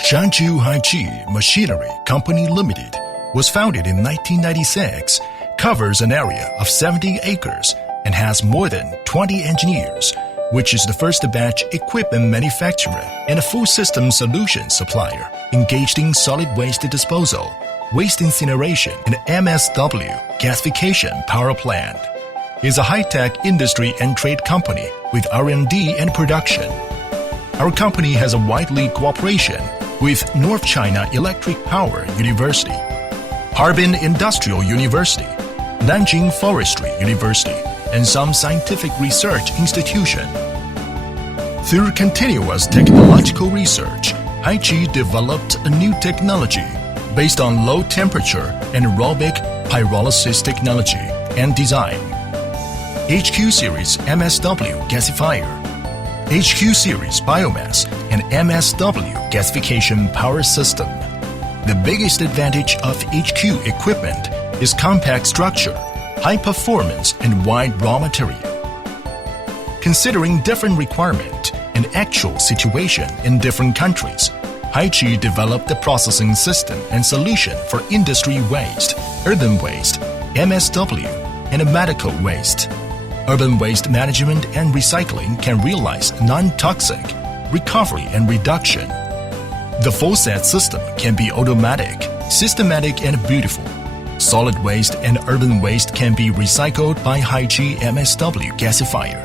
Jiangsu Haiqi Machinery Company Limited was founded in 1996, covers an area of 70 acres, and has more than 20 engineers, which is the first batch equipment manufacturer and a full system solution supplier engaged in solid waste disposal, waste incineration, and MSW gasification power plant. It is a high-tech industry and trade company with R&D and production. Our company has a widely cooperation with North China Electric Power University, Harbin Industrial University, Nanjing Forestry University, and some scientific research institution. Through continuous technological research, Haiqi developed a new technology based on low temperature anaerobic pyrolysis technology and design. HQ Series MSW gasifier, HQ Series Biomass, and MSW gasification power system. The biggest advantage of HQ equipment is compact structure, high performance, and wide raw material. Considering different requirement and actual situation in different countries, Haiqi developed a processing system and solution for industry waste, urban waste, MSW, and medical waste. Urban waste management and recycling can realize non-toxic recovery and reduction. The full set system can be automatic, systematic, and beautiful. Solid waste and urban waste can be recycled by Haiqi MSW gasifier.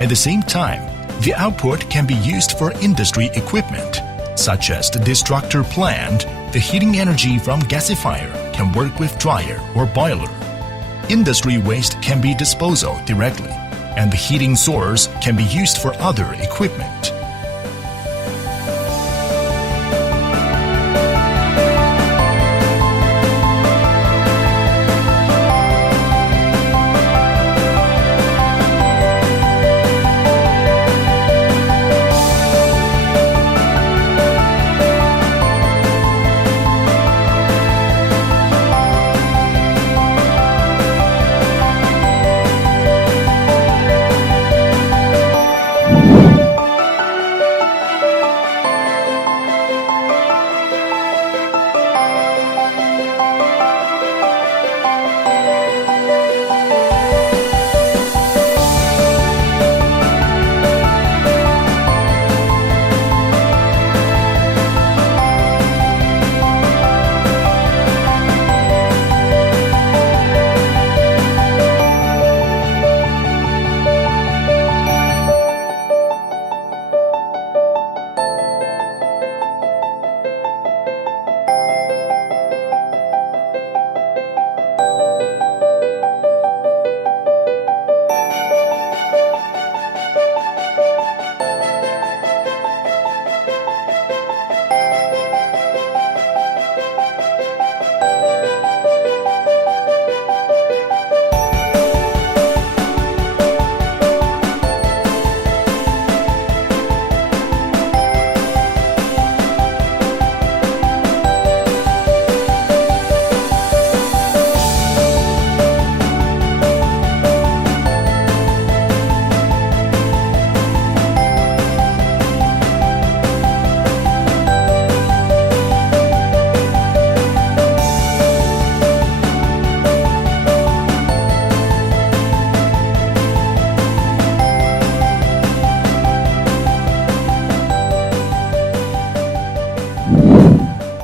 At the same time, the output can be used for industry equipment, such as the destructor plant. The heating energy from gasifier can work with dryer or boiler. Industry waste can be disposed of directly, and the heating source can be used for other equipment.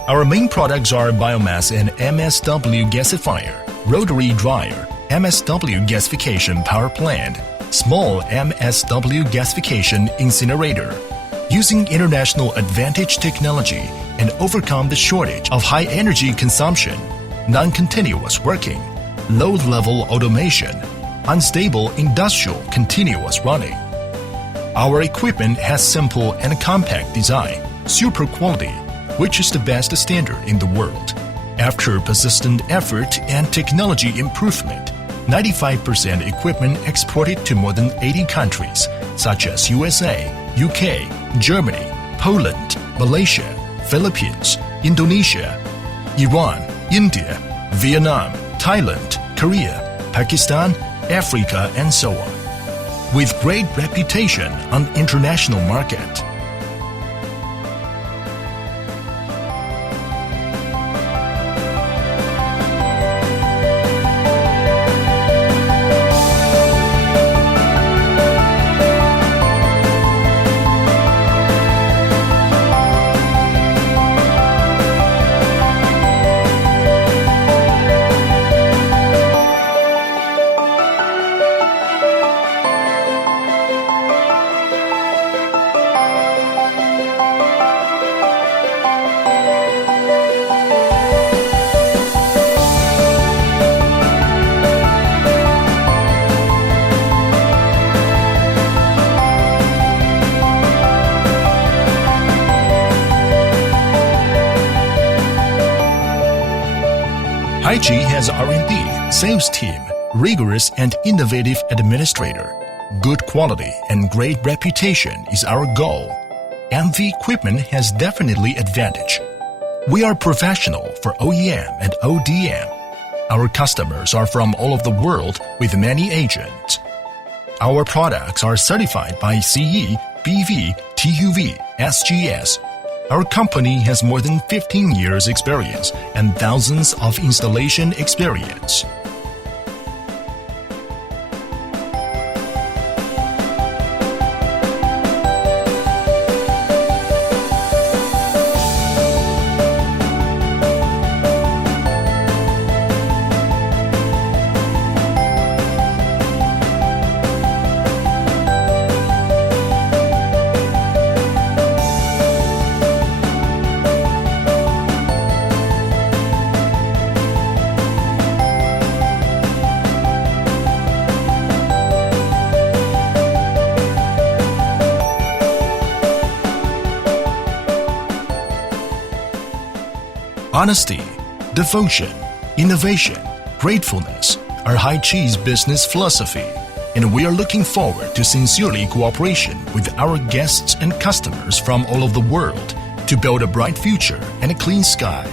Our main products are biomass and MSW gasifier, rotary dryer, MSW gasification power plant, small MSW gasification incinerator. Using international advantage technology and overcome the shortage of high energy consumption, non-continuous working, low-level automation, unstable industrial continuous running. Our equipment has simple and compact design, super quality, which is the best standard in the world. After persistent effort and technology improvement, 95% equipment exported to more than 80 countries, such as USA, UK, Germany, Poland, Malaysia, Philippines, Indonesia, Iran, India, Vietnam, Thailand, Korea, Pakistan, Africa, and so on, with great reputation on international market. Hq has R&D, sales team, rigorous and innovative administrator. Good quality and great reputation is our goal, and the equipment has definitely advantage. We are professional for OEM and ODM. Our customers are from all over the world with many agents. Our products are certified by CE, BV, TUV, SGS. Our company has more than 15 years experience and thousands of installation experience. Honesty, devotion, innovation, gratefulness are Hq's business philosophy, and we are looking forward to sincerely cooperation with our guests and customers from all over the world to build a bright future and a clean sky.